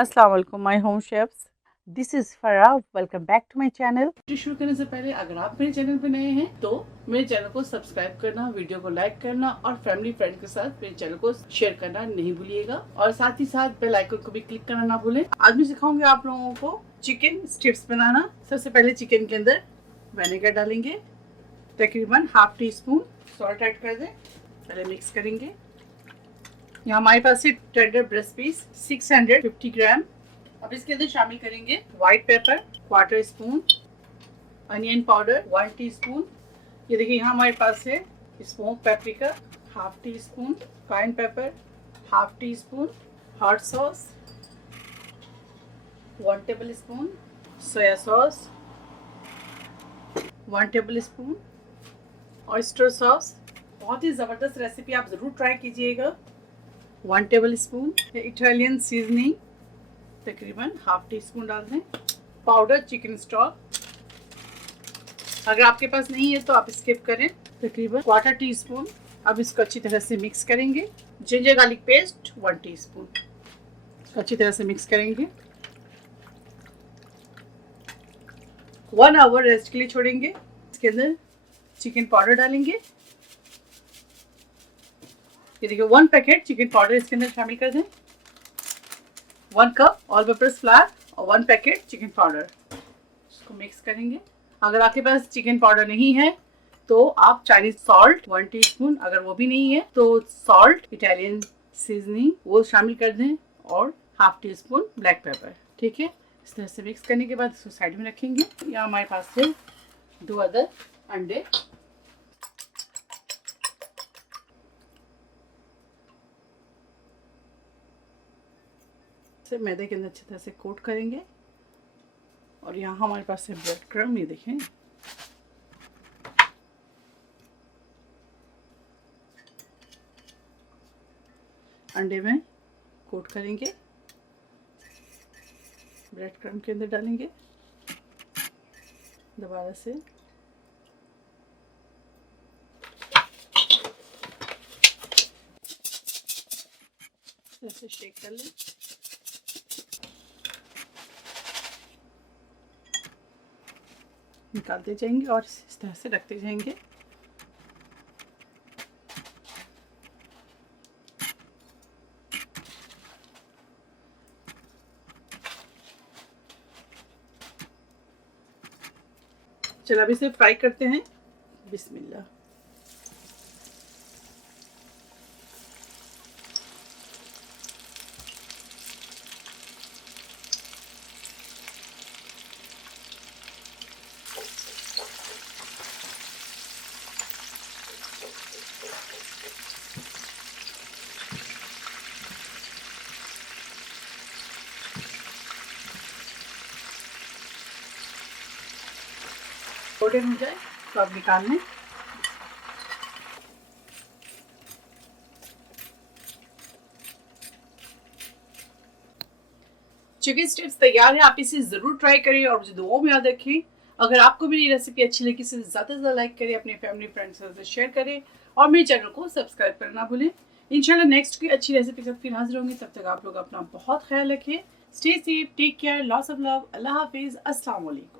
अस्सलाम वालेकुम my home chefs, this is Farah. Welcome back to my channel. शुरू करने से पहले अगर आप मेरे चैनल पे नए हैं तो मेरे चैनल को सब्सक्राइब करना, वीडियो को लाइक करना और फैमिली फ्रेंड के साथ मेरे चैनल को शेयर करना नहीं भूलिएगा और साथ ही साथ बेल आइकन को भी क्लिक करना ना भूलें। आज मैं सिखाऊंगी आप लोगों को चिकन स्ट्रिप्स बनाना। सबसे पहले चिकन के अंदर विनेगर डालेंगे, तकरीबन half tea spoon salt add कर दें, पहले मिक्स करेंगे। यहाँ हमारे पास है टेंडर ब्रेस्ट पीस 650 ग्राम। अब इसके अंदर शामिल करेंगे white pepper quarter spoon, onion powder 1 teaspoon. ये देखिए यहाँ हमारे पास है smoke paprika half teaspoon, cayenne pepper half teaspoon, hot sauce 1 tablespoon, soya sauce 1 tablespoon, oyster sauce. बहुत ही ज़बरदस्त रेसिपी, आप ज़रूर ट्राई कीजिएगा। 1 टेबल स्पून इटालियन सीजनिंग, तकरीबन हाफ टी स्पून डाल दें। पाउडर चिकन स्टॉक, अगर आपके पास नहीं है तो आप स्किप करें, तकरीबन क्वार्टर टी स्पून। अब इसको अच्छी तरह से मिक्स करेंगे। जिंजर गार्लिक पेस्ट 1 टीस्पून, अच्छी तरह से मिक्स करेंगे। 1 आवर रेस्ट के लिए छोड़ेंगे। इसके अंदर चिकन पाउडर डालेंगे। ये देखिए 1 पैकेट चिकन पाउडर इसके अंदर शामिल कर दें। 1 कप ऑल पर्पस फ्लावर और 1 पैकेट चिकन पाउडर, इसको मिक्स करेंगे। अगर आपके पास चिकन पाउडर नहीं है तो आप चाइनीज सॉल्ट 1 टीस्पून, अगर वो भी नहीं है तो सॉल्ट इटालियन सीजनिंग वो शामिल कर दें और half tea spoon black pepper. ठीक है, इस तरह से मिक्स करने के बाद इसको साइड में रखेंगे। यहाँ हमारे पास है 2 अदर अंडे, मैदे के अंदर अच्छी तरह से कोट करेंगे। और यहाँ हमारे पास है ब्रेड क्रम्ब, ये देखें। अंडे में कोट करेंगे, ब्रेड क्रम्ब के अंदर डालेंगे, दोबारा से ऐसे शेक कर लें। निकालते जाएंगे और इस तरह से रखते जाएंगे। चलो अब इसे फ्राई करते हैं। बिस्मिल्लाह। गोल्डन हो जाए तो अब निकाल लें। चिकन स्ट्रिप्स तैयार है, आप इसे ज़रूर ट्राई करें और मुझे दुआओं में याद रखें। अगर आपको मेरी रेसिपी अच्छी लगी तो ज़्यादा से ज़्यादा लाइक करें, अपने फैमिली फ्रेंड्स के साथ शेयर करें और मेरे चैनल को सब्सक्राइब करना भूलें। इंशाल्लाह नेक्स्ट की अच्छी रेसिपी के साथ फिर हाजिर होंगी। तब तक आप लोग अपना बहुत ख्याल रखें। Stay safe, take care, lots of love, अल्लाह हाफिज़, अस्सलाम वालेकुम।